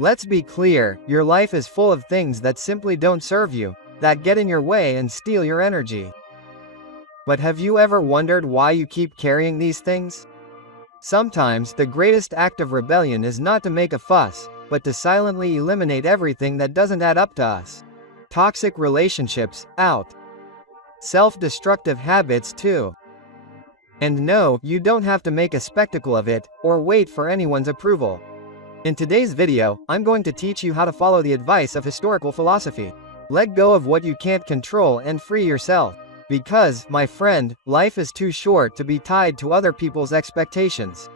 Let's be clear, your life is full of things that simply don't serve you, that get in your way and steal your energy. But have you ever wondered why you keep carrying these things? Sometimes, the greatest act of rebellion is not to make a fuss, but to silently eliminate everything that doesn't add up to us. Toxic relationships, out. Self-destructive habits too. And no, you don't have to make a spectacle of it, or wait for anyone's approval. In today's video, I'm going to teach you how to follow the advice of historical philosophy. Let go of what you can't control and free yourself. Because, my friend, life is too short to be tied to other people's expectations.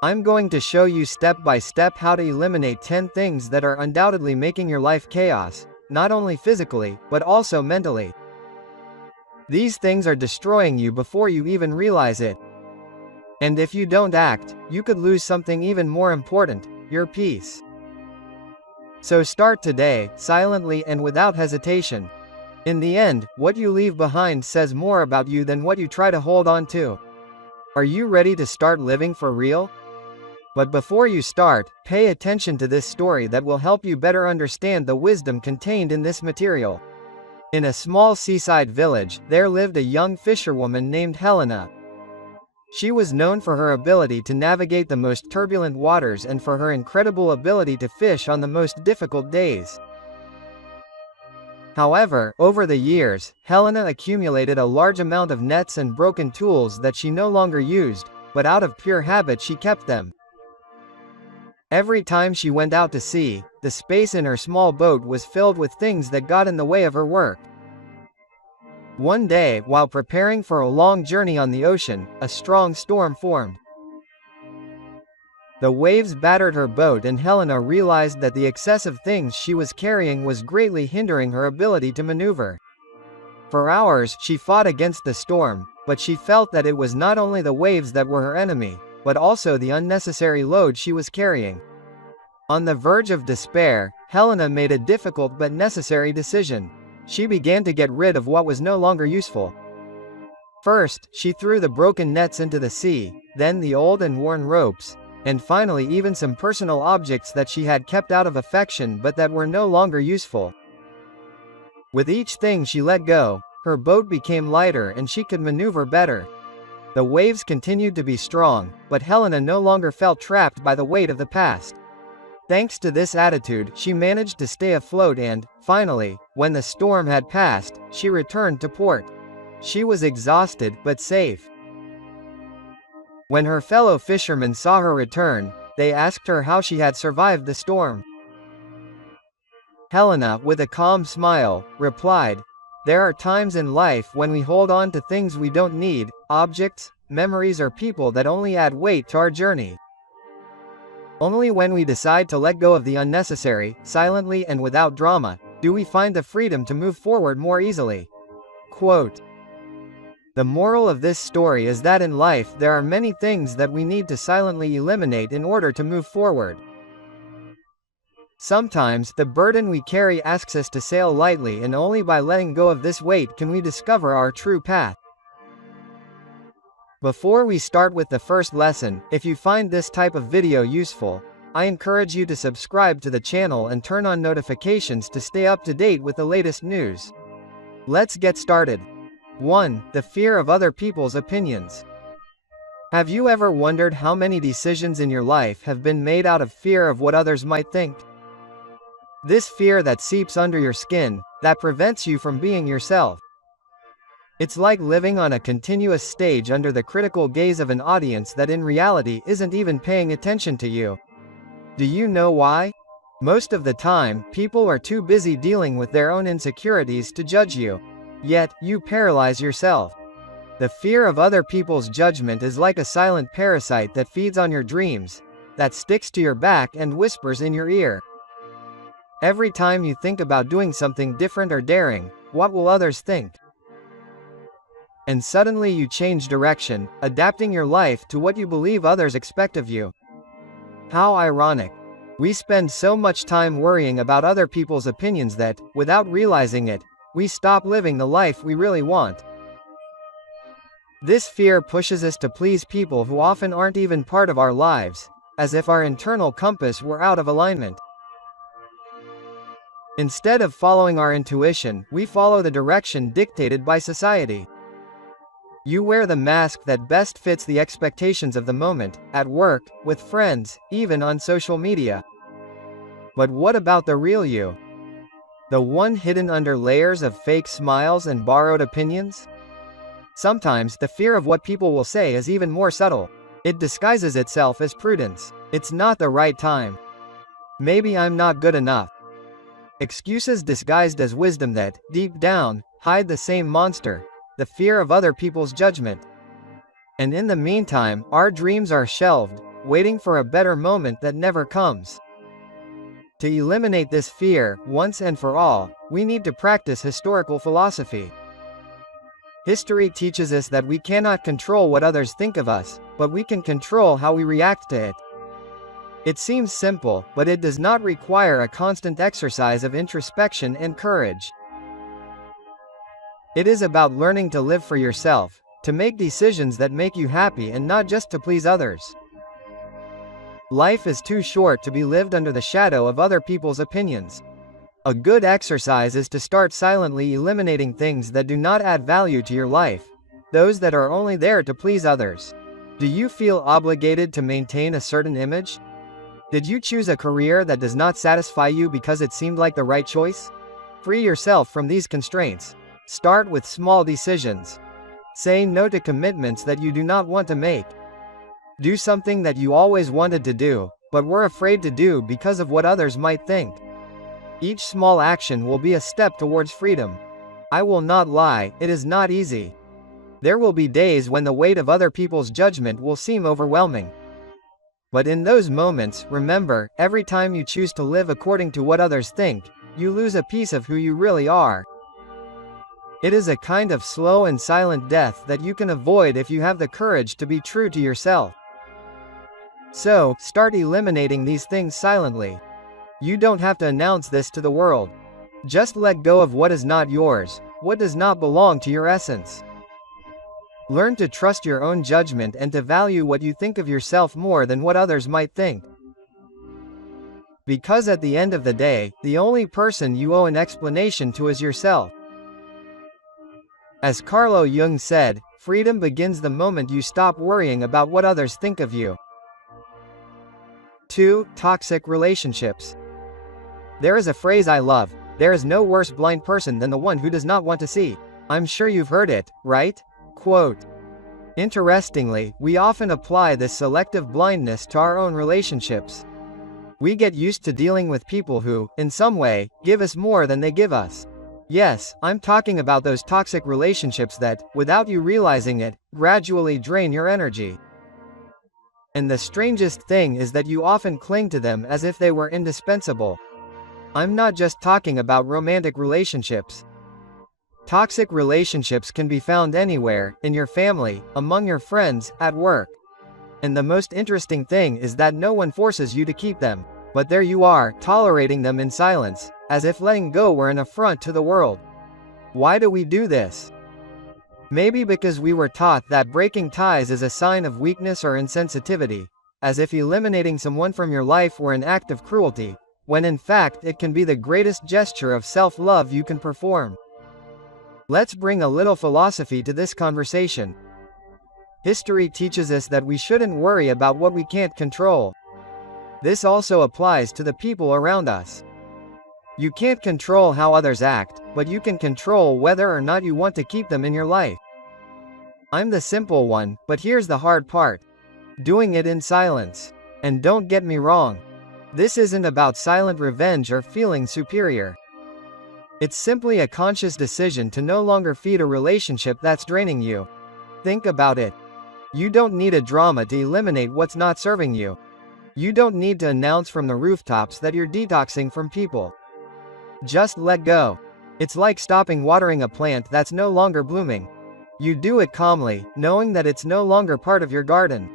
I'm going to show you step by step how to eliminate 10 things that are undoubtedly making your life chaos, not only physically, but also mentally. These things are destroying you before you even realize it. And if you don't act, you could lose something even more important, your peace. So start today, silently and without hesitation. In the end, what you leave behind says more about you than what you try to hold on to. Are you ready to start living for real? But before you start, pay attention to this story that will help you better understand the wisdom contained in this material. In a small seaside village, there lived a young fisherwoman named Helena. She was known for her ability to navigate the most turbulent waters and for her incredible ability to fish on the most difficult days. However, over the years, Helena accumulated a large amount of nets and broken tools that she no longer used, but out of pure habit she kept them. Every time she went out to sea, the space in her small boat was filled with things that got in the way of her work. One day, while preparing for a long journey on the ocean, a strong storm formed. The waves battered her boat and Helena realized that the excessive things she was carrying was greatly hindering her ability to maneuver. For hours, she fought against the storm, but she felt that it was not only the waves that were her enemy, but also the unnecessary load she was carrying. On the verge of despair, Helena made a difficult but necessary decision. She began to get rid of what was no longer useful. First, she threw the broken nets into the sea, then the old and worn ropes, and finally even some personal objects that she had kept out of affection but that were no longer useful. With each thing she let go, her boat became lighter and she could maneuver better. The waves continued to be strong, but Helena no longer felt trapped by the weight of the past. Thanks to this attitude, she managed to stay afloat and, finally, when the storm had passed, she returned to port. She was exhausted but safe. When her fellow fishermen saw her return, they asked her how she had survived the storm. Helena, with a calm smile, replied, "There are times in life when we hold on to things we don't need, objects, memories or people that only add weight to our journey. Only when we decide to let go of the unnecessary, silently and without drama, do we find the freedom to move forward more easily." Quote. The moral of this story is that in life there are many things that we need to silently eliminate in order to move forward. Sometimes, the burden we carry asks us to sail lightly and only by letting go of this weight can we discover our true path. Before we start with the first lesson, if you find this type of video useful, I encourage you to subscribe to the channel and turn on notifications to stay up to date with the latest news. Let's get started. 1. The fear of other people's opinions. Have you ever wondered how many decisions in your life have been made out of fear of what others might think? This fear that seeps under your skin, that prevents you from being yourself. It's like living on a continuous stage under the critical gaze of an audience that in reality isn't even paying attention to you. Do you know why? Most of the time, people are too busy dealing with their own insecurities to judge you. Yet, you paralyze yourself. The fear of other people's judgment is like a silent parasite that feeds on your dreams, that sticks to your back and whispers in your ear. Every time you think about doing something different or daring, what will others think? And suddenly you change direction, adapting your life to what you believe others expect of you. How ironic. We spend so much time worrying about other people's opinions that, without realizing it, we stop living the life we really want. This fear pushes us to please people who often aren't even part of our lives, as if our internal compass were out of alignment. Instead of following our intuition, we follow the direction dictated by society. You wear the mask that best fits the expectations of the moment, at work, with friends, even on social media. But what about the real you? The one hidden under layers of fake smiles and borrowed opinions? Sometimes, the fear of what people will say is even more subtle. It disguises itself as prudence. It's not the right time. Maybe I'm not good enough. Excuses disguised as wisdom that, deep down, hide the same monster, the fear of other people's judgment. And in the meantime, our dreams are shelved, waiting for a better moment that never comes. To eliminate this fear, once and for all, we need to practice historical philosophy. History teaches us that we cannot control what others think of us, but we can control how we react to it. It seems simple, but it does not require a constant exercise of introspection and courage. It is about learning to live for yourself, to make decisions that make you happy and not just to please others. Life is too short to be lived under the shadow of other people's opinions. A good exercise is to start silently eliminating things that do not add value to your life, those that are only there to please others. Do you feel obligated to maintain a certain image? Did you choose a career that does not satisfy you because it seemed like the right choice? Free yourself from these constraints. Start with small decisions. Say no to commitments that you do not want to make. Do something that you always wanted to do, but were afraid to do because of what others might think. Each small action will be a step towards freedom. I will not lie, it is not easy. There will be days when the weight of other people's judgment will seem overwhelming. But in those moments, remember, every time you choose to live according to what others think, you lose a piece of who you really are. It is a kind of slow and silent death that you can avoid if you have the courage to be true to yourself. So, start eliminating these things silently. You don't have to announce this to the world. Just let go of what is not yours, what does not belong to your essence. Learn to trust your own judgment and to value what you think of yourself more than what others might think. Because at the end of the day, the only person you owe an explanation to is yourself. As Carl Jung said, freedom begins the moment you stop worrying about what others think of you. 2. Toxic relationships. There is a phrase I love: there is no worse blind person than the one who does not want to see. I'm sure you've heard it, right? Quote. Interestingly, we often apply this selective blindness to our own relationships. We get used to dealing with people who, in some way, give us more than they give us. Yes, I'm talking about those toxic relationships that, without you realizing it, gradually drain your energy. And the strangest thing is that you often cling to them as if they were indispensable. I'm not just talking about romantic relationships. Toxic relationships can be found anywhere, in your family, among your friends, at work. And the most interesting thing is that no one forces you to keep them. But there you are, tolerating them in silence, as if letting go were an affront to the world. Why do we do this? Maybe because we were taught that breaking ties is a sign of weakness or insensitivity, as if eliminating someone from your life were an act of cruelty, when in fact it can be the greatest gesture of self-love you can perform. Let's bring a little philosophy to this conversation. History teaches us that we shouldn't worry about what we can't control. This also applies to the people around us. You can't control how others act, but you can control whether or not you want to keep them in your life. I'm the simple one, but here's the hard part. Doing it in silence. And don't get me wrong. This isn't about silent revenge or feeling superior. It's simply a conscious decision to no longer feed a relationship that's draining you. Think about it. You don't need a drama to eliminate what's not serving you. You don't need to announce from the rooftops that you're detoxing from people. Just let go. It's like stopping watering a plant that's no longer blooming. You do it calmly, knowing that it's no longer part of your garden.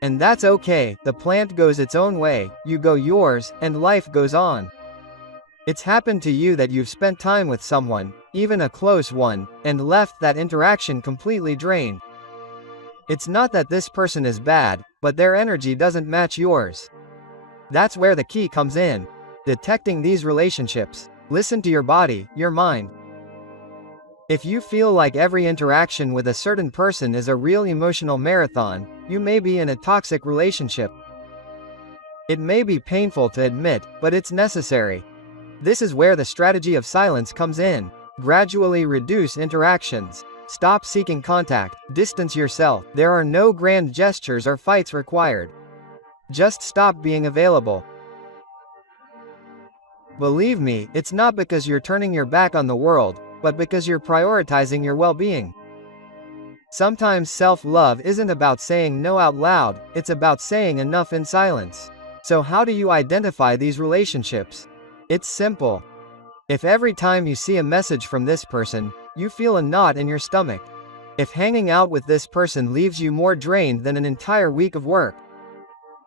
And that's okay, the plant goes its own way, you go yours, and life goes on. It's happened to you that you've spent time with someone, even a close one, and left that interaction completely drained. It's not that this person is bad, but their energy doesn't match yours. That's where the key comes in. Detecting these relationships. Listen to your body, your mind. If you feel like every interaction with a certain person is a real emotional marathon, you may be in a toxic relationship. It may be painful to admit, but it's necessary. This is where the strategy of silence comes in. Gradually reduce interactions. Stop seeking contact. Distance yourself. There are no grand gestures or fights required. Just stop being available. Believe me, it's not because you're turning your back on the world, but because you're prioritizing your well-being. Sometimes self-love isn't about saying no out loud, it's about saying enough in silence. So how do you identify these relationships? It's simple. If every time you see a message from this person, you feel a knot in your stomach. If hanging out with this person leaves you more drained than an entire week of work.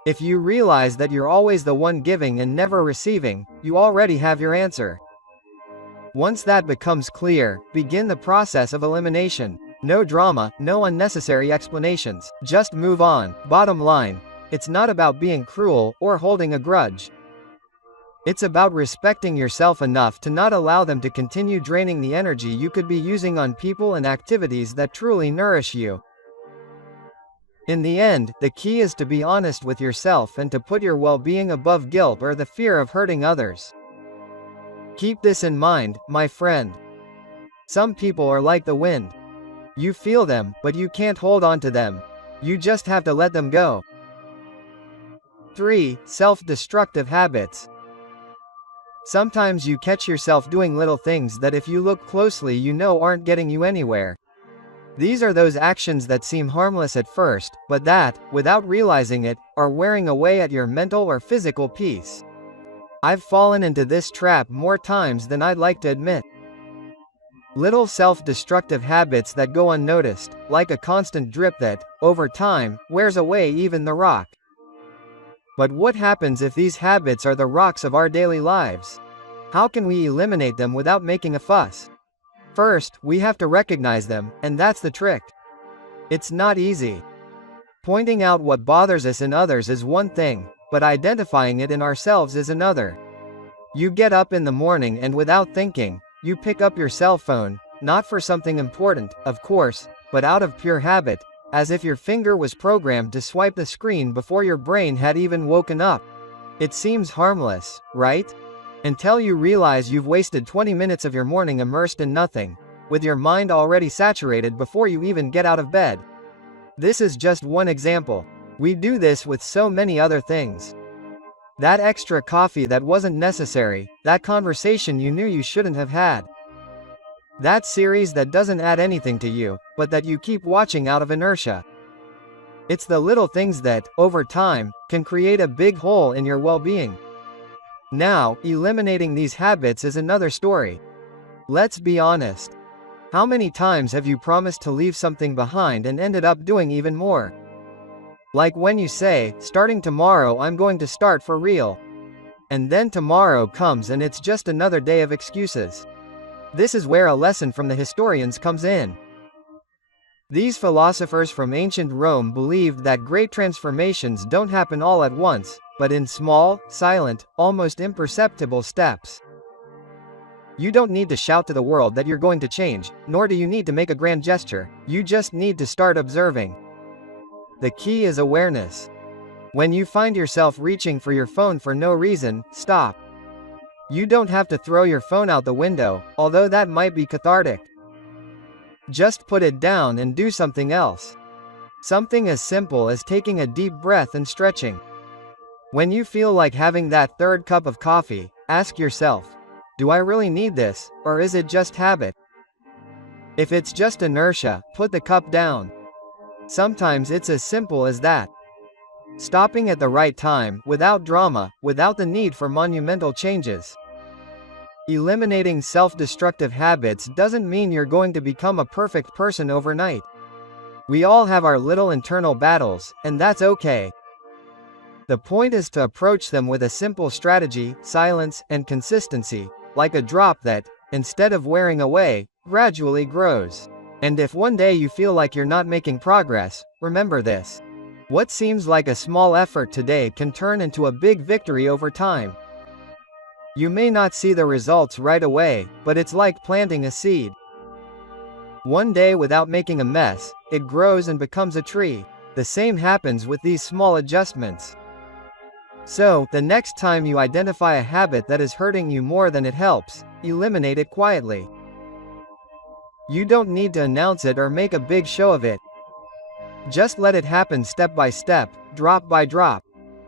If you realize that you're always the one giving and never receiving, you already have your answer. Once that becomes clear, begin the process of elimination. No drama, no unnecessary explanations. Just move on. Bottom line, it's not about being cruel or holding a grudge. It's about respecting yourself enough to not allow them to continue draining the energy you could be using on people and activities that truly nourish you. In the end, the key is to be honest with yourself and to put your well-being above guilt or the fear of hurting others. Keep this in mind, my friend. Some people are like the wind. You feel them, but you can't hold on to them. You just have to let them go. 3. Self-destructive habits. Sometimes you catch yourself doing little things that if you look closely you know aren't getting you anywhere. These are those actions that seem harmless at first, but that, without realizing it, are wearing away at your mental or physical peace. I've fallen into this trap more times than I'd like to admit. Little self-destructive habits that go unnoticed, like a constant drip that, over time, wears away even the rock. But what happens if these habits are the rocks of our daily lives? How can we eliminate them without making a fuss? First, we have to recognize them, and that's the trick. It's not easy. Pointing out what bothers us in others is one thing, but identifying it in ourselves is another. You get up in the morning and without thinking, you pick up your cell phone, not for something important, of course, but out of pure habit, as if your finger was programmed to swipe the screen before your brain had even woken up. It seems harmless, right? Until you realize you've wasted 20 minutes of your morning immersed in nothing, with your mind already saturated before you even get out of bed. This is just one example. We do this with so many other things. That extra coffee that wasn't necessary, that conversation you knew you shouldn't have had. That series that doesn't add anything to you, but that you keep watching out of inertia. It's the little things that, over time, can create a big hole in your well-being. Now, eliminating these habits is another story. Let's be honest. How many times have you promised to leave something behind and ended up doing even more? Like when you say, starting tomorrow I'm going to start for real. And then tomorrow comes and it's just another day of excuses. This is where a lesson from the historians comes in. These philosophers from ancient Rome believed that great transformations don't happen all at once, but in small, silent, almost imperceptible steps. You don't need to shout to the world that you're going to change, nor do you need to make a grand gesture. You just need to start observing. The key is awareness. When you find yourself reaching for your phone for no reason, stop. You don't have to throw your phone out the window, although that might be cathartic. Just put it down and do something else. Something as simple as taking a deep breath and stretching. When you feel like having that third cup of coffee, ask yourself, do I really need this, or is it just habit? If it's just inertia, put the cup down. Sometimes it's as simple as that. Stopping at the right time, without drama, without the need for monumental changes. Eliminating self-destructive habits doesn't mean you're going to become a perfect person overnight. We all have our little internal battles, and that's okay. The point is to approach them with a simple strategy, silence, and consistency, like a drop that, instead of wearing away, gradually grows. And if one day you feel like you're not making progress, remember this. What seems like a small effort today can turn into a big victory over time. You may not see the results right away, but it's like planting a seed. One day without making a mess, it grows and becomes a tree. The same happens with these small adjustments. So, the next time you identify a habit that is hurting you more than it helps, eliminate it quietly. You don't need to announce it or make a big show of it. Just let it happen step by step, drop by drop.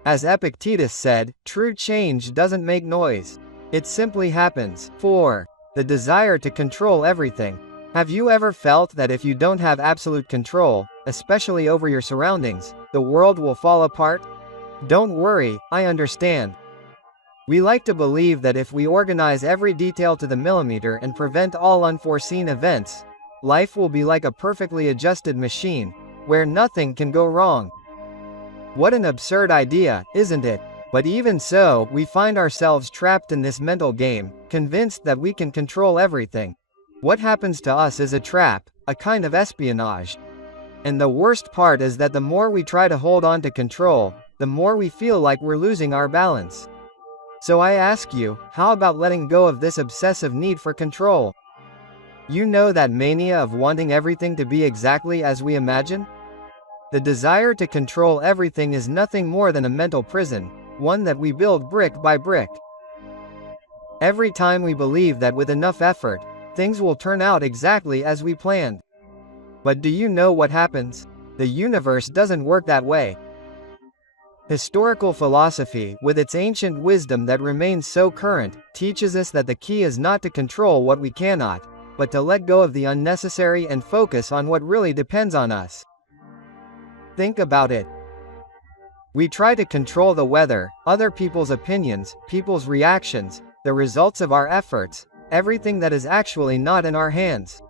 As Epictetus said, true change doesn't make noise. It simply happens. 4. The desire to control everything. Have you ever felt that if you don't have absolute control, especially over your surroundings, the world will fall apart? Don't worry, I understand. We like to believe that if we organize every detail to the millimeter and prevent all unforeseen events, life will be like a perfectly adjusted machine, where nothing can go wrong. What an absurd idea, isn't it? But even so, we find ourselves trapped in this mental game, convinced that we can control everything. What happens to us is a trap, a kind of espionage. And the worst part is that the more we try to hold on to control, the more we feel like we're losing our balance. So I ask you, how about letting go of this obsessive need for control? You know that mania of wanting everything to be exactly as we imagine? The desire to control everything is nothing more than a mental prison, one that we build brick by brick. Every time we believe that with enough effort, things will turn out exactly as we planned. But do you know what happens? The universe doesn't work that way. Historical philosophy, with its ancient wisdom that remains so current, teaches us that the key is not to control what we cannot, but to let go of the unnecessary and focus on what really depends on us. Think about it. We try to control the weather, other people's opinions, people's reactions, the results of our efforts, everything that is actually not in our hands.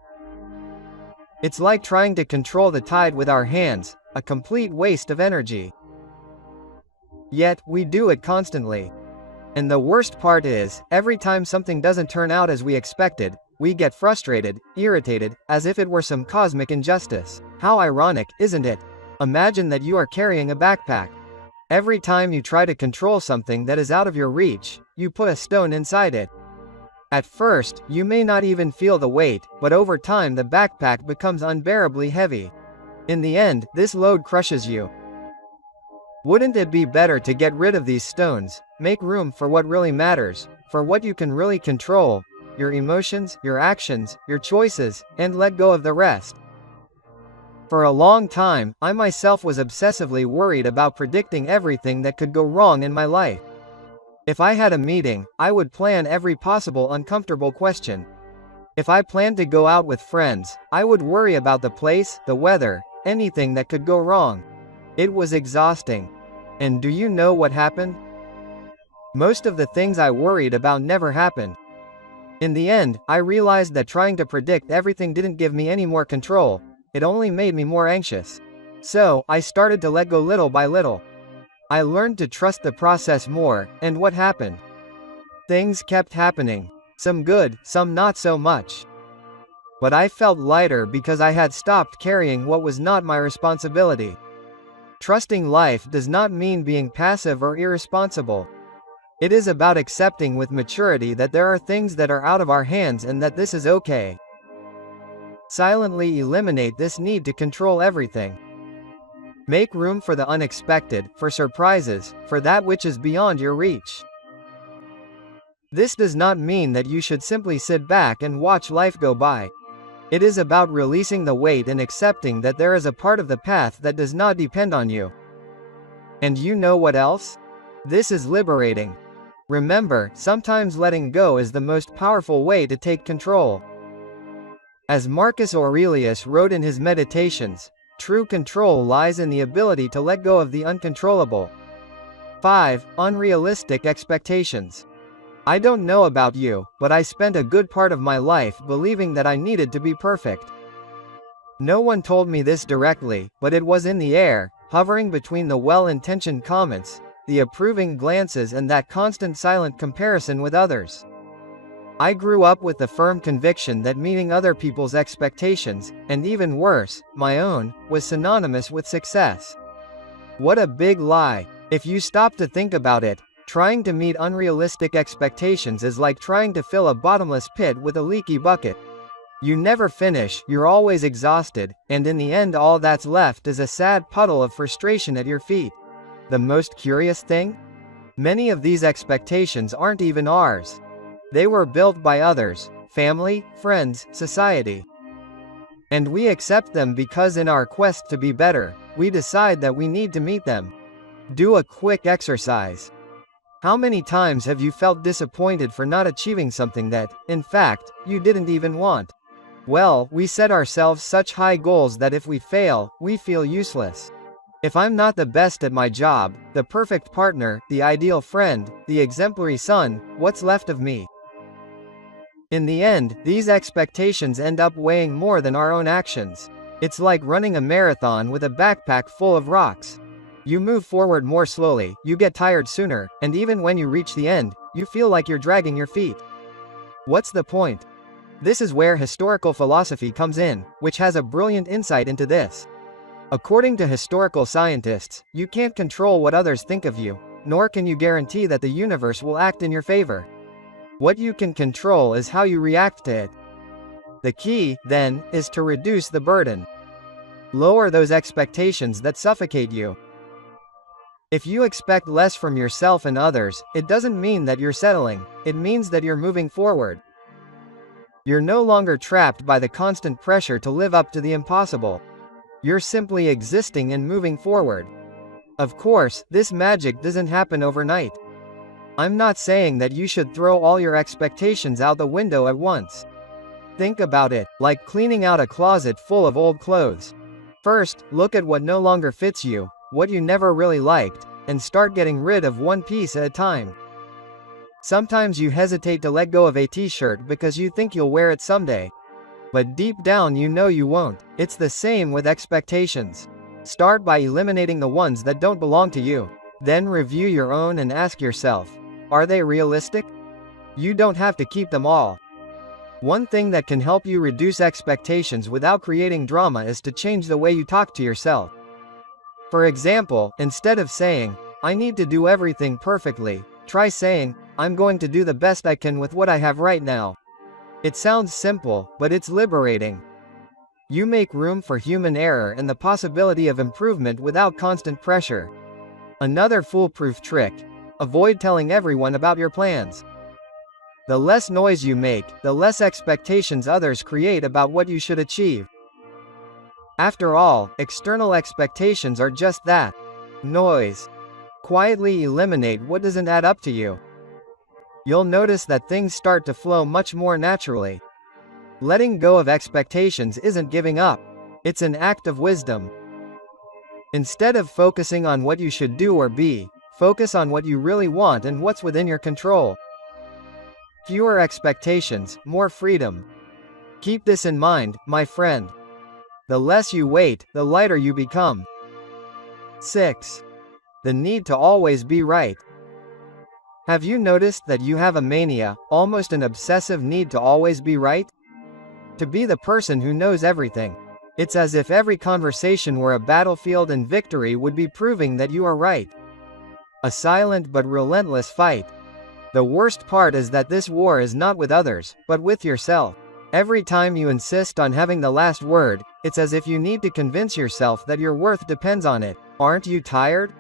It's like trying to control the tide with our hands, a complete waste of energy. Yet, we do it constantly. And the worst part is, every time something doesn't turn out as we expected, we get frustrated, irritated, as if it were some cosmic injustice. How ironic, isn't it? Imagine that you are carrying a backpack. Every time you try to control something that is out of your reach, you put a stone inside it. At first, you may not even feel the weight, but over time the backpack becomes unbearably heavy. In the end, this load crushes you. Wouldn't it be better to get rid of these stones, make room for what really matters, for what you can really control, your emotions, your actions, your choices, and let go of the rest? For a long time, I myself was obsessively worried about predicting everything that could go wrong in my life. If I had a meeting, I would plan every possible uncomfortable question. If I planned to go out with friends, I would worry about the place, the weather, anything that could go wrong. It was exhausting. And do you know what happened? Most of the things I worried about never happened. In the end, I realized that trying to predict everything didn't give me any more control, it only made me more anxious. So, I started to let go little by little. I learned to trust the process more, and what happened? Things kept happening. Some good, some not so much. But I felt lighter because I had stopped carrying what was not my responsibility. Trusting life does not mean being passive or irresponsible. It is about accepting with maturity that there are things that are out of our hands and that this is okay. Silently eliminate this need to control everything. Make room for the unexpected, for surprises, for that which is beyond your reach. This does not mean that you should simply sit back and watch life go by. It is about releasing the weight and accepting that there is a part of the path that does not depend on you. And you know what else? This is liberating. Remember, sometimes letting go is the most powerful way to take control. As Marcus Aurelius wrote in his Meditations, true control lies in the ability to let go of the uncontrollable. 5. Unrealistic expectations. I don't know about you, but I spent a good part of my life believing that I needed to be perfect. No one told me this directly, but it was in the air, hovering between the well-intentioned comments, the approving glances and that constant silent comparison with others. I grew up with the firm conviction that meeting other people's expectations, and even worse, my own, was synonymous with success. What a big lie. If you stop to think about it, Trying to meet unrealistic expectations is like trying to fill a bottomless pit with a leaky bucket. You never finish, you're always exhausted, and in the end all that's left is a sad puddle of frustration at your feet. The most curious thing? Many of these expectations aren't even ours. They were built by others, family, friends, society. And we accept them because in our quest to be better, we decide that we need to meet them. Do a quick exercise. How many times have you felt disappointed for not achieving something that, in fact, you didn't even want? Well, we set ourselves such high goals that if we fail, we feel useless. If I'm not the best at my job, the perfect partner, the ideal friend, the exemplary son, what's left of me? In the end, these expectations end up weighing more than our own actions. It's like running a marathon with a backpack full of rocks. You move forward more slowly, you get tired sooner, and even when you reach the end, you feel like you're dragging your feet. What's the point? This is where historical philosophy comes in, which has a brilliant insight into this. According to historical scientists, you can't control what others think of you, nor can you guarantee that the universe will act in your favor. What you can control is how you react to it. The key, then, is to reduce the burden. Lower those expectations that suffocate you. If you expect less from yourself and others, it doesn't mean that you're settling, it means that you're moving forward. You're no longer trapped by the constant pressure to live up to the impossible. You're simply existing and moving forward. Of course, this magic doesn't happen overnight. I'm not saying that you should throw all your expectations out the window at once. Think about it, like cleaning out a closet full of old clothes. First, look at what no longer fits you, what you never really liked, and start getting rid of one piece at a time. Sometimes you hesitate to let go of a t-shirt because you think you'll wear it someday. But deep down you know you won't. It's the same with expectations. Start by eliminating the ones that don't belong to you. Then review your own and ask yourself, are they realistic? You don't have to keep them all. One thing that can help you reduce expectations without creating drama is to change the way you talk to yourself. For example, instead of saying, I need to do everything perfectly, try saying, I'm going to do the best I can with what I have right now. It sounds simple, but it's liberating. You make room for human error and the possibility of improvement without constant pressure. Another foolproof trick: avoid telling everyone about your plans. The less noise you make, the less expectations others create about what you should achieve. After all, external expectations are just that: noise. Quietly eliminate what doesn't add up to you. You'll notice that things start to flow much more naturally. Letting go of expectations isn't giving up. It's an act of wisdom. Instead of focusing on what you should do or be, focus on what you really want and what's within your control. Fewer expectations, more freedom. Keep this in mind, my friend. The less you wait, the lighter you become. 6. The need to always be right. Have you noticed that you have a mania, almost an obsessive need to always be right? To be the person who knows everything. It's as if every conversation were a battlefield and victory would be proving that you are right. A silent but relentless fight. The worst part is that this war is not with others, but with yourself. Every time you insist on having the last word, it's as if you need to convince yourself that your worth depends on it. Aren't you tired?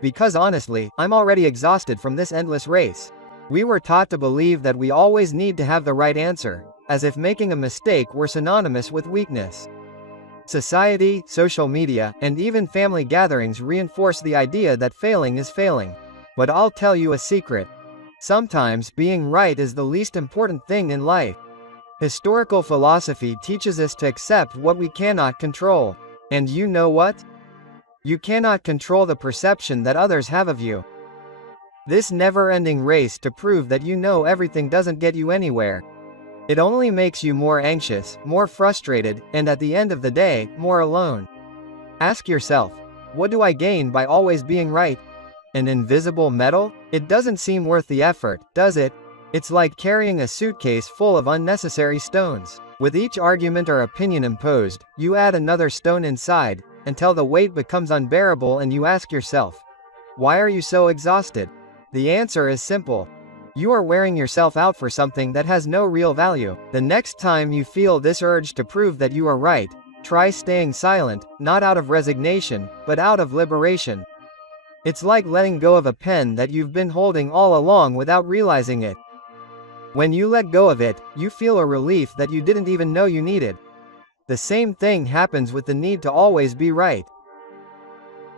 Because honestly, I'm already exhausted from this endless race. We were taught to believe that we always need to have the right answer, as if making a mistake were synonymous with weakness. Society, social media, and even family gatherings reinforce the idea that failing is failing. But I'll tell you a secret. Sometimes being right is the least important thing in life. Historical philosophy teaches us to accept what we cannot control. And you know what? You cannot control the perception that others have of you. This never-ending race to prove that you know everything doesn't get you anywhere. It only makes you more anxious, more frustrated, and at the end of the day, more alone. Ask yourself, what do I gain by always being right? An invisible medal? It doesn't seem worth the effort, does it? It's like carrying a suitcase full of unnecessary stones. With each argument or opinion imposed, you add another stone inside, until the weight becomes unbearable and you ask yourself, why are you so exhausted? The answer is simple. You are wearing yourself out for something that has no real value. The next time you feel this urge to prove that you are right, try staying silent, not out of resignation, but out of liberation. It's like letting go of a pen that you've been holding all along without realizing it. When you let go of it, you feel a relief that you didn't even know you needed. The same thing happens with the need to always be right.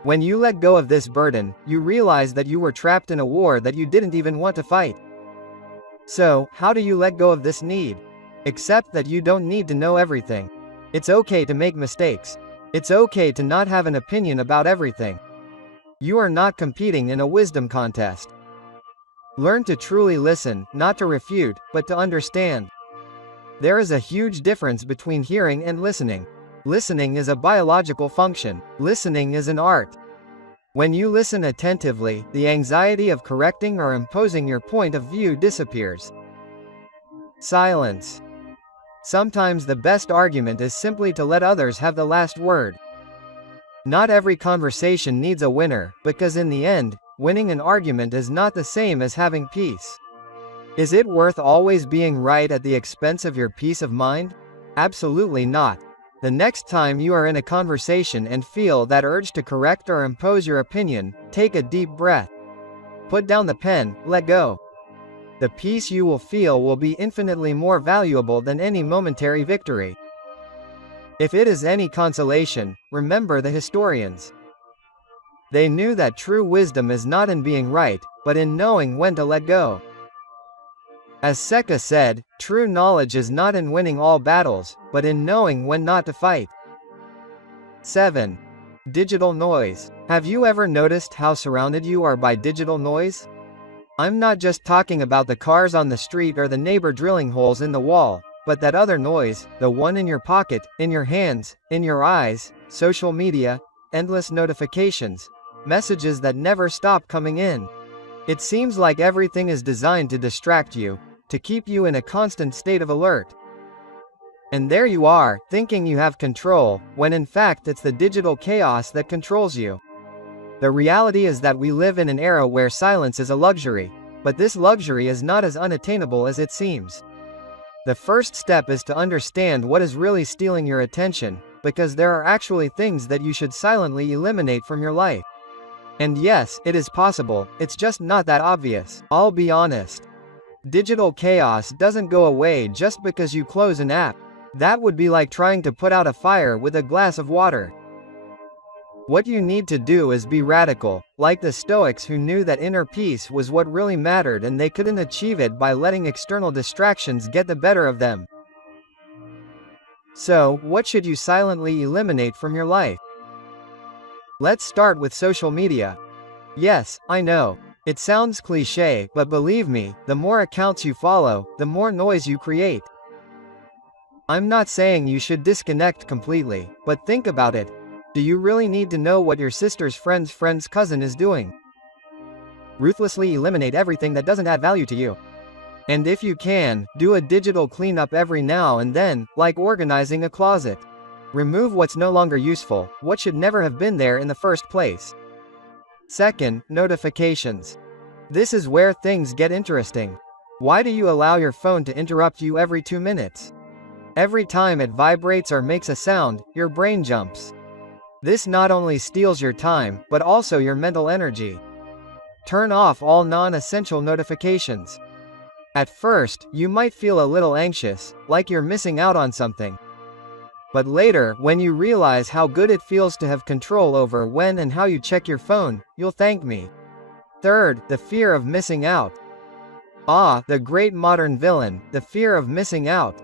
When you let go of this burden, you realize that you were trapped in a war that you didn't even want to fight. So, how do you let go of this need? Accept that you don't need to know everything. It's okay to make mistakes. It's okay to not have an opinion about everything. You are not competing in a wisdom contest. Learn to truly listen, not to refute, but to understand. There is a huge difference between hearing and listening. Listening is a biological function. Listening is an art. When you listen attentively, the anxiety of correcting or imposing your point of view disappears. Silence. Sometimes the best argument is simply to let others have the last word. Not every conversation needs a winner, because in the end, winning an argument is not the same as having peace. Is it worth always being right at the expense of your peace of mind? Absolutely not. The next time you are in a conversation and feel that urge to correct or impose your opinion, take a deep breath. Put down the pen, let go. The peace you will feel will be infinitely more valuable than any momentary victory. If it is any consolation, remember the historians. They knew that true wisdom is not in being right, but in knowing when to let go. As Seneca said, true knowledge is not in winning all battles, but in knowing when not to fight. 7. Digital noise. Have you ever noticed how surrounded you are by digital noise? I'm not just talking about the cars on the street or the neighbor drilling holes in the wall, but that other noise, the one in your pocket, in your hands, in your eyes, social media, endless notifications, messages that never stop coming in. It seems like everything is designed to distract you, to keep you in a constant state of alert. And there you are, thinking you have control, when in fact it's the digital chaos that controls you. The reality is that we live in an era where silence is a luxury, but this luxury is not as unattainable as it seems. The first step is to understand what is really stealing your attention, because there are actually things that you should silently eliminate from your life. And yes, it is possible, it's just not that obvious. I'll be honest. Digital chaos doesn't go away just because you close an app. That would be like trying to put out a fire with a glass of water. What you need to do is be radical, like the Stoics who knew that inner peace was what really mattered and they couldn't achieve it by letting external distractions get the better of them. So, what should you silently eliminate from your life? Let's start with social media. Yes, I know. It sounds cliché, but believe me, the more accounts you follow, the more noise you create. I'm not saying you should disconnect completely, but think about it. Do you really need to know what your sister's friend's cousin is doing? Ruthlessly eliminate everything that doesn't add value to you. And if you can, do a digital cleanup every now and then, like organizing a closet. Remove what's no longer useful, what should never have been there in the first place. Second, notifications. This is where things get interesting. Why do you allow your phone to interrupt you every 2 minutes? Every time it vibrates or makes a sound, your brain jumps. This not only steals your time, but also your mental energy. Turn off all non-essential notifications. At first, you might feel a little anxious, like you're missing out on something. But later, when you realize how good it feels to have control over when and how you check your phone, you'll thank me. Third, the fear of missing out. Ah, the great modern villain, the fear of missing out.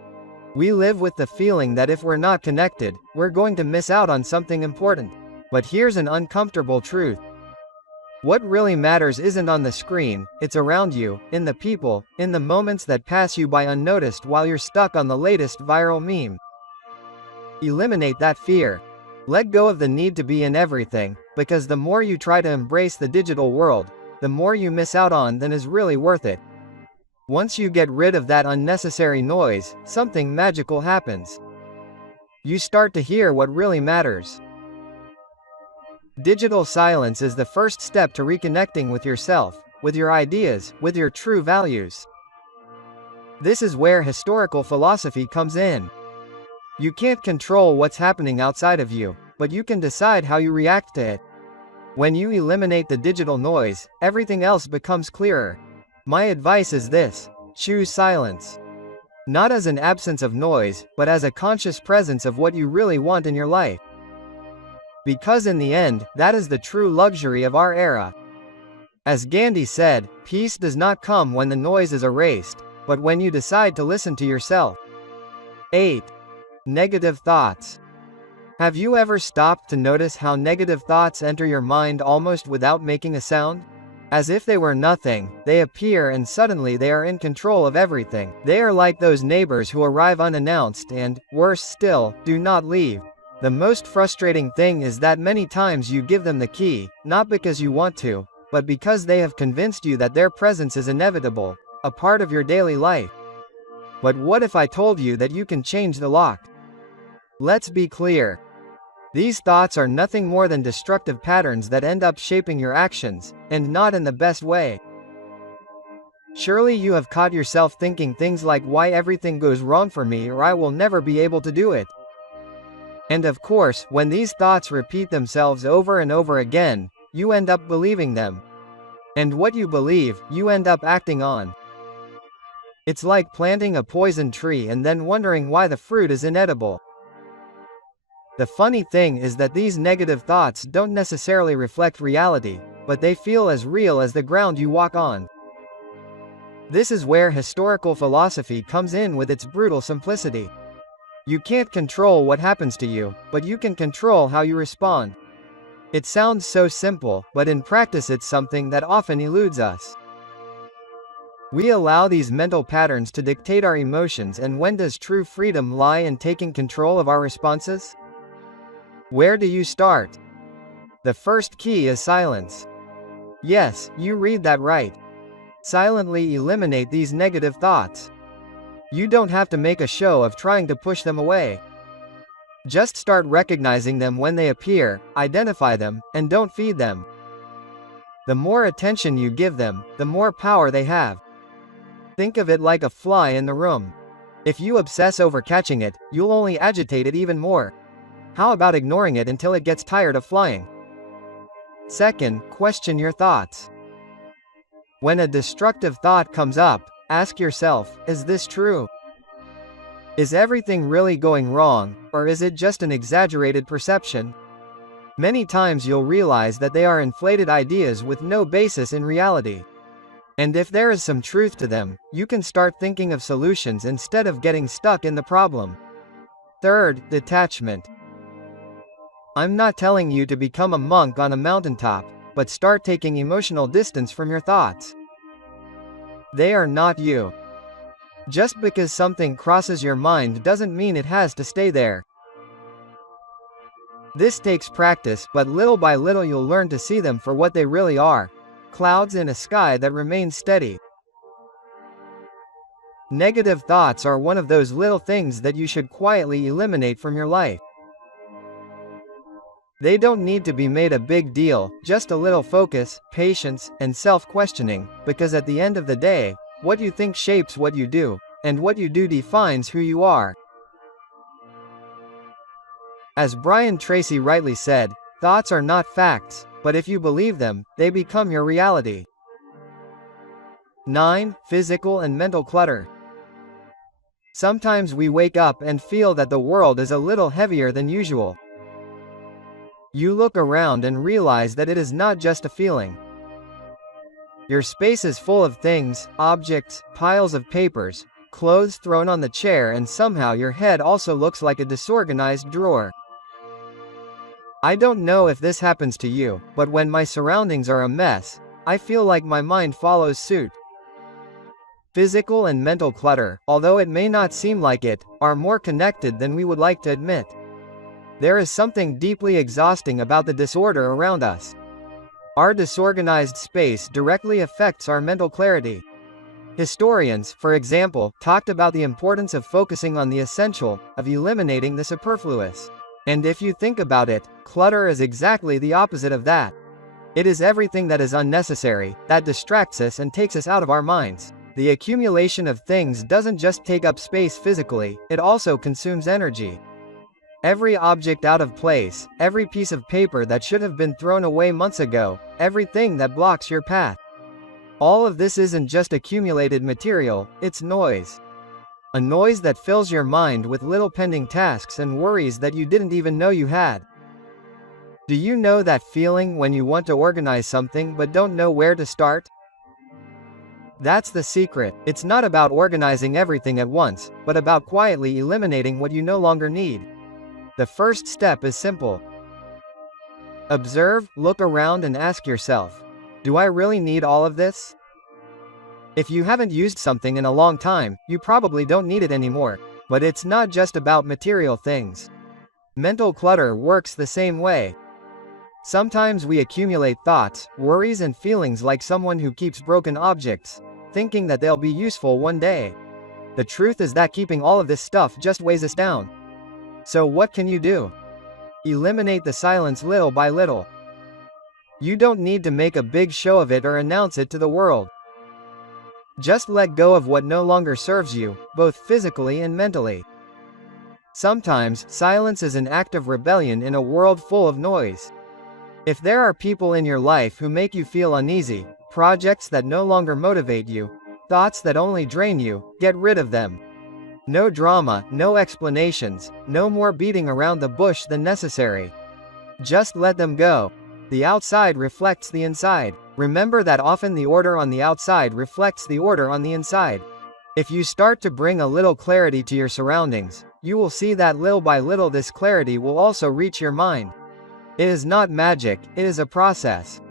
We live with the feeling that if we're not connected, we're going to miss out on something important. But here's an uncomfortable truth. What really matters isn't on the screen, it's around you, in the people, in the moments that pass you by unnoticed while you're stuck on the latest viral meme. Eliminate that fear. Let go of the need to be in everything, because the more you try to embrace the digital world, the more you miss out on than is really worth it. Once you get rid of that unnecessary noise, something magical happens. You start to hear what really matters. Digital silence is the first step to reconnecting with yourself. with your ideas, with your true values. This is where historical philosophy comes in. You can't control what's happening outside of you, but you can decide how you react to it. When you eliminate the digital noise, everything else becomes clearer. My advice is this: choose silence. Not as an absence of noise, but as a conscious presence of what you really want in your life. Because in the end, that is the true luxury of our era. As Gandhi said, peace does not come when the noise is erased, but when you decide to listen to yourself. 8. Negative thoughts. Have you ever stopped to notice how negative thoughts enter your mind almost without making a sound? As if they were nothing, they appear and suddenly they are in control of everything. They are like those neighbors who arrive unannounced and, worse still, do not leave. The most frustrating thing is that many times you give them the key, not because you want to, but because they have convinced you that their presence is inevitable, a part of your daily life. But what if I told you that you can change the lock? Let's be clear. These thoughts are nothing more than destructive patterns that end up shaping your actions, and not in the best way. Surely you have caught yourself thinking things like, why everything goes wrong for me, or I will never be able to do it. And of course, when these thoughts repeat themselves over and over again, you end up believing them. And what you believe, you end up acting on. It's like planting a poison tree and then wondering why the fruit is inedible. The funny thing is that these negative thoughts don't necessarily reflect reality, but they feel as real as the ground you walk on. This is where historical philosophy comes in with its brutal simplicity. You can't control what happens to you, but you can control how you respond. It sounds so simple, but in practice it's something that often eludes us. We allow these mental patterns to dictate our emotions, and when does true freedom lie in taking control of our responses? Where do you start? The first key is silence. Yes, you read that right. Silently eliminate these negative thoughts. You don't have to make a show of trying to push them away. Just start recognizing them when they appear, identify them, and don't feed them. The more attention you give them, the more power they have. Think of it like a fly in the room. If you obsess over catching it, you'll only agitate it even more. How about ignoring it until it gets tired of flying? Second, question your thoughts. When a destructive thought comes up, ask yourself, is this true? Is everything really going wrong, or is it just an exaggerated perception? Many times you'll realize that they are inflated ideas with no basis in reality. And if there is some truth to them, you can start thinking of solutions instead of getting stuck in the problem. Third, detachment. I'm not telling you to become a monk on a mountaintop, but start taking emotional distance from your thoughts. They are not you. Just because something crosses your mind doesn't mean it has to stay there. This takes practice, but little by little you'll learn to see them for what they really are: clouds in a sky that remain steady. Negative thoughts are one of those little things that you should quietly eliminate from your life. They don't need to be made a big deal, just a little focus, patience, and self-questioning, because at the end of the day, what you think shapes what you do, and what you do defines who you are. As Brian Tracy rightly said, thoughts are not facts, but if you believe them, they become your reality. 9. Physical and mental clutter. Sometimes we wake up and feel that the world is a little heavier than usual. You look around and realize that it is not just a feeling. Your space is full of things, objects, piles of papers, clothes thrown on the chair, and somehow your head also looks like a disorganized drawer. I don't know if this happens to you, but when my surroundings are a mess, I feel like my mind follows suit. Physical and mental clutter, although it may not seem like it, are more connected than we would like to admit. There is something deeply exhausting about the disorder around us. Our disorganized space directly affects our mental clarity. Historians, for example, talked about the importance of focusing on the essential, of eliminating the superfluous. And if you think about it, clutter is exactly the opposite of that. It is everything that is unnecessary, that distracts us and takes us out of our minds. The accumulation of things doesn't just take up space physically, it also consumes energy. Every object out of place, every piece of paper that should have been thrown away months ago, everything that blocks your path. All of this isn't just accumulated material, it's noise. A noise that fills your mind with little pending tasks and worries that you didn't even know you had. Do you know that feeling when you want to organize something but don't know where to start? That's the secret. It's not about organizing everything at once, but about quietly eliminating what you no longer need. The first step is simple. Observe, look around and ask yourself, do I really need all of this? If you haven't used something in a long time, you probably don't need it anymore. But it's not just about material things. Mental clutter works the same way. Sometimes we accumulate thoughts, worries and feelings like someone who keeps broken objects, thinking that they'll be useful one day. The truth is that keeping all of this stuff just weighs us down. So what can you do? Eliminate the silence little by little. You don't need to make a big show of it or announce it to the world. Just let go of what no longer serves you, both physically and mentally. Sometimes, silence is an act of rebellion in a world full of noise. If there are people in your life who make you feel uneasy, projects that no longer motivate you, thoughts that only drain you, get rid of them. No drama, no explanations, no more beating around the bush than necessary. Just let them go. The outside reflects the inside. Remember that often the order on the outside reflects the order on the inside. If you start to bring a little clarity to your surroundings, you will see that little by little this clarity will also reach your mind. It is not magic, it is a process.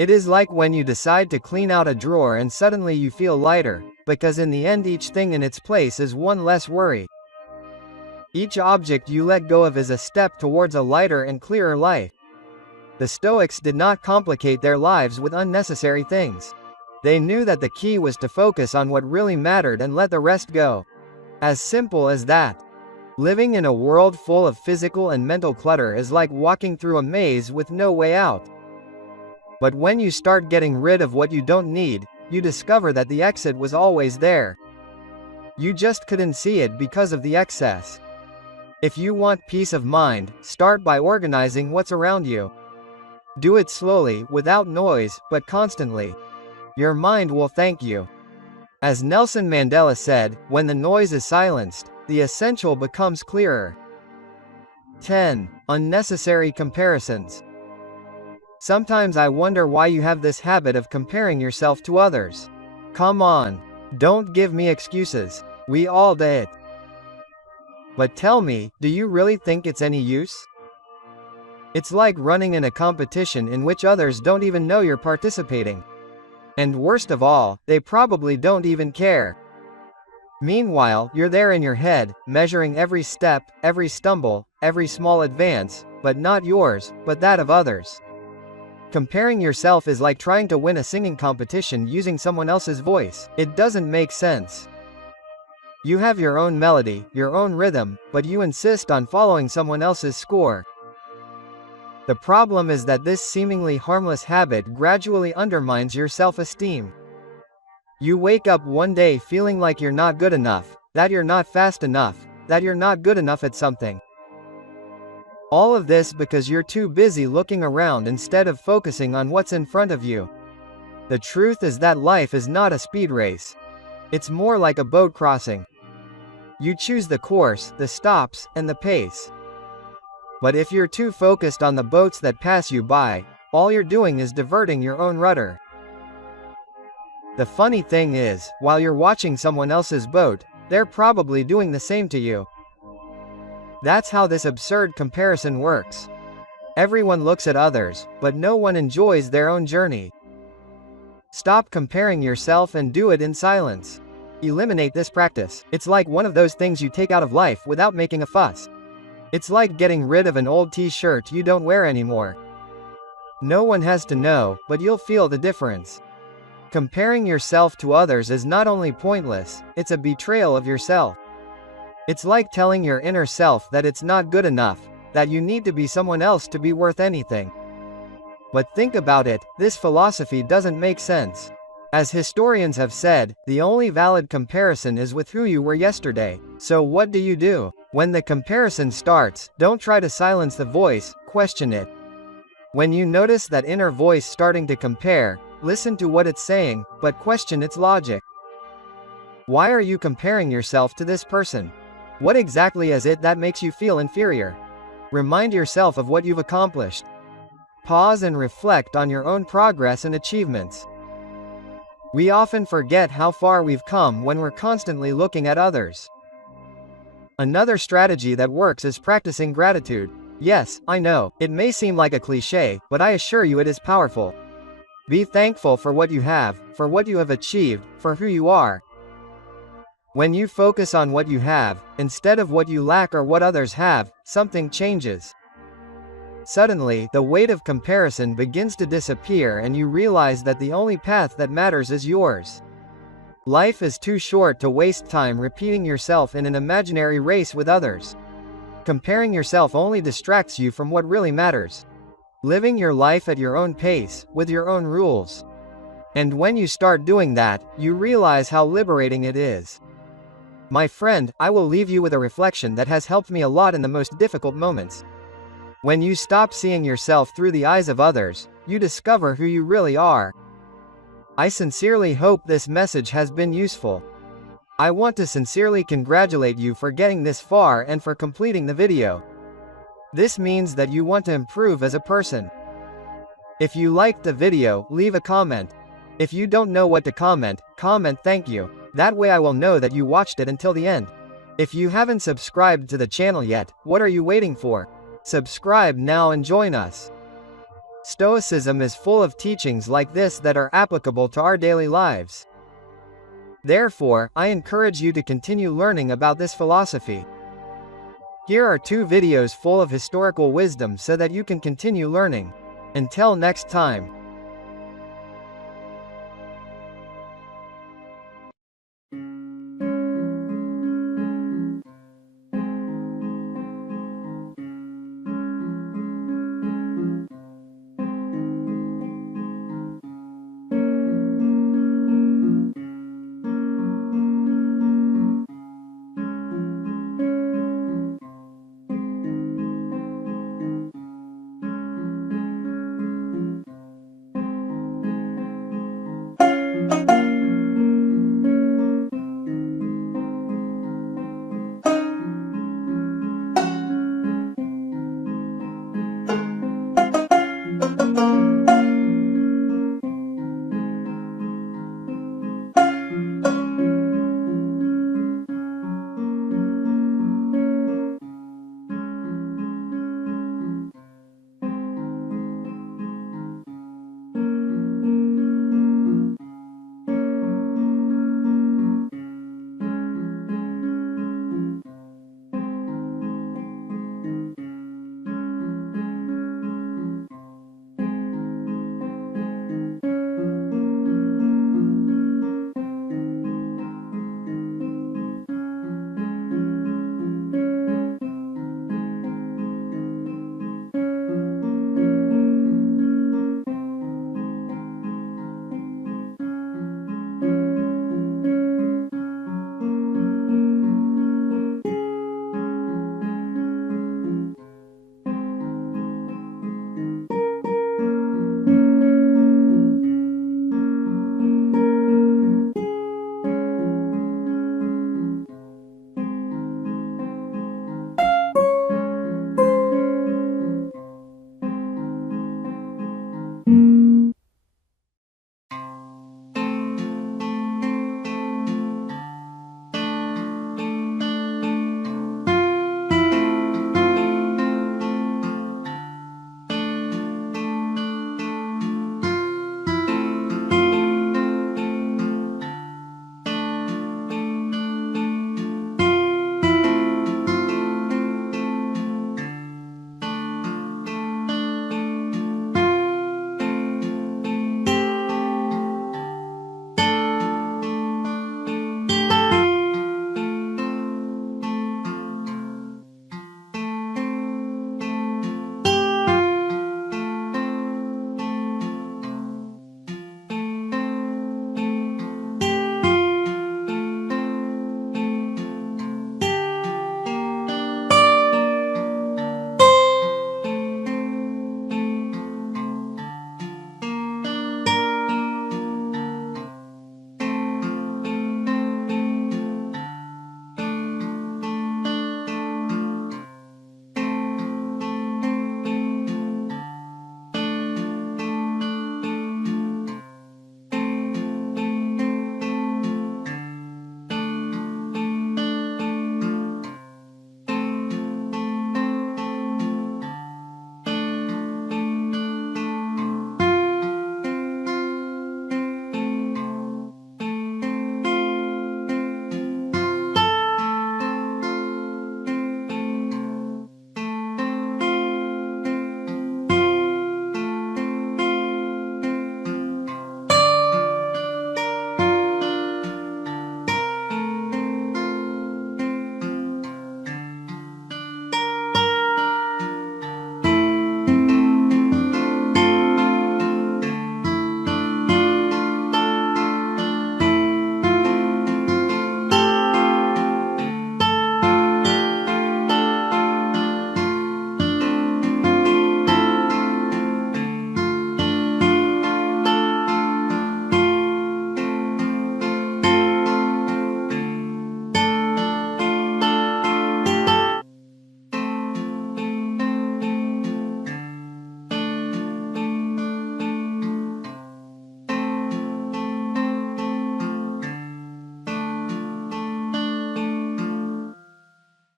It is like when you decide to clean out a drawer and suddenly you feel lighter, because in the end each thing in its place is one less worry. Each object you let go of is a step towards a lighter and clearer life. The Stoics did not complicate their lives with unnecessary things. They knew that the key was to focus on what really mattered and let the rest go. As simple as that. Living in a world full of physical and mental clutter is like walking through a maze with no way out. But when you start getting rid of what you don't need, you discover that the exit was always there. You just couldn't see it because of the excess. If you want peace of mind, start by organizing what's around you. Do it slowly, without noise, but constantly. Your mind will thank you. As Nelson Mandela said, when the noise is silenced, the essential becomes clearer. 10. Unnecessary comparisons. Sometimes I wonder why you have this habit of comparing yourself to others. Come on. Don't give me excuses. We all do it. But tell me, do you really think it's any use? It's like running in a competition in which others don't even know you're participating. And worst of all, they probably don't even care. Meanwhile, you're there in your head, measuring every step, every stumble, every small advance, but not yours, but that of others. Comparing yourself is like trying to win a singing competition using someone else's voice. It doesn't make sense. You have your own melody, your own rhythm, but you insist on following someone else's score. The problem is that this seemingly harmless habit gradually undermines your self-esteem. You wake up one day feeling like you're not good enough, that you're not fast enough, that you're not good enough at something. All of this because you're too busy looking around instead of focusing on what's in front of you. The truth is that life is not a speed race. It's more like a boat crossing. You choose the course, the stops, and the pace. But if you're too focused on the boats that pass you by, all you're doing is diverting your own rudder. The funny thing is, while you're watching someone else's boat, they're probably doing the same to you. That's how this absurd comparison works. Everyone looks at others, but no one enjoys their own journey. Stop comparing yourself and do it in silence. Eliminate this practice. It's like one of those things you take out of life without making a fuss. It's like getting rid of an old t-shirt you don't wear anymore. No one has to know, but you'll feel the difference. Comparing yourself to others is not only pointless, it's a betrayal of yourself. It's like telling your inner self that it's not good enough, that you need to be someone else to be worth anything. But think about it, this philosophy doesn't make sense. As historians have said, the only valid comparison is with who you were yesterday. So what do? When the comparison starts, don't try to silence the voice, question it. When you notice that inner voice starting to compare, listen to what it's saying, but question its logic. Why are you comparing yourself to this person? What exactly is it that makes you feel inferior? Remind yourself of what you've accomplished. Pause and reflect on your own progress and achievements. We often forget how far we've come when we're constantly looking at others. Another strategy that works is practicing gratitude. Yes, I know, it may seem like a cliché, but I assure you it is powerful. Be thankful for what you have, for what you have achieved, for who you are. When you focus on what you have, instead of what you lack or what others have, something changes. Suddenly, the weight of comparison begins to disappear and you realize that the only path that matters is yours. Life is too short to waste time repeating yourself in an imaginary race with others. Comparing yourself only distracts you from what really matters. Living your life at your own pace, with your own rules. And when you start doing that, you realize how liberating it is. My friend, I will leave you with a reflection that has helped me a lot in the most difficult moments. When you stop seeing yourself through the eyes of others, you discover who you really are. I sincerely hope this message has been useful. I want to sincerely congratulate you for getting this far and for completing the video. This means that you want to improve as a person. If you liked the video, leave a comment. If you don't know what to comment, comment thank you. That way I will know that you watched it until the end. If you haven't subscribed to the channel yet, what are you waiting for? Subscribe now and join us. Stoicism is full of teachings like this that are applicable to our daily lives. Therefore, I encourage you to continue learning about this philosophy. Here are 2 videos full of historical wisdom so that you can continue learning. Until next time.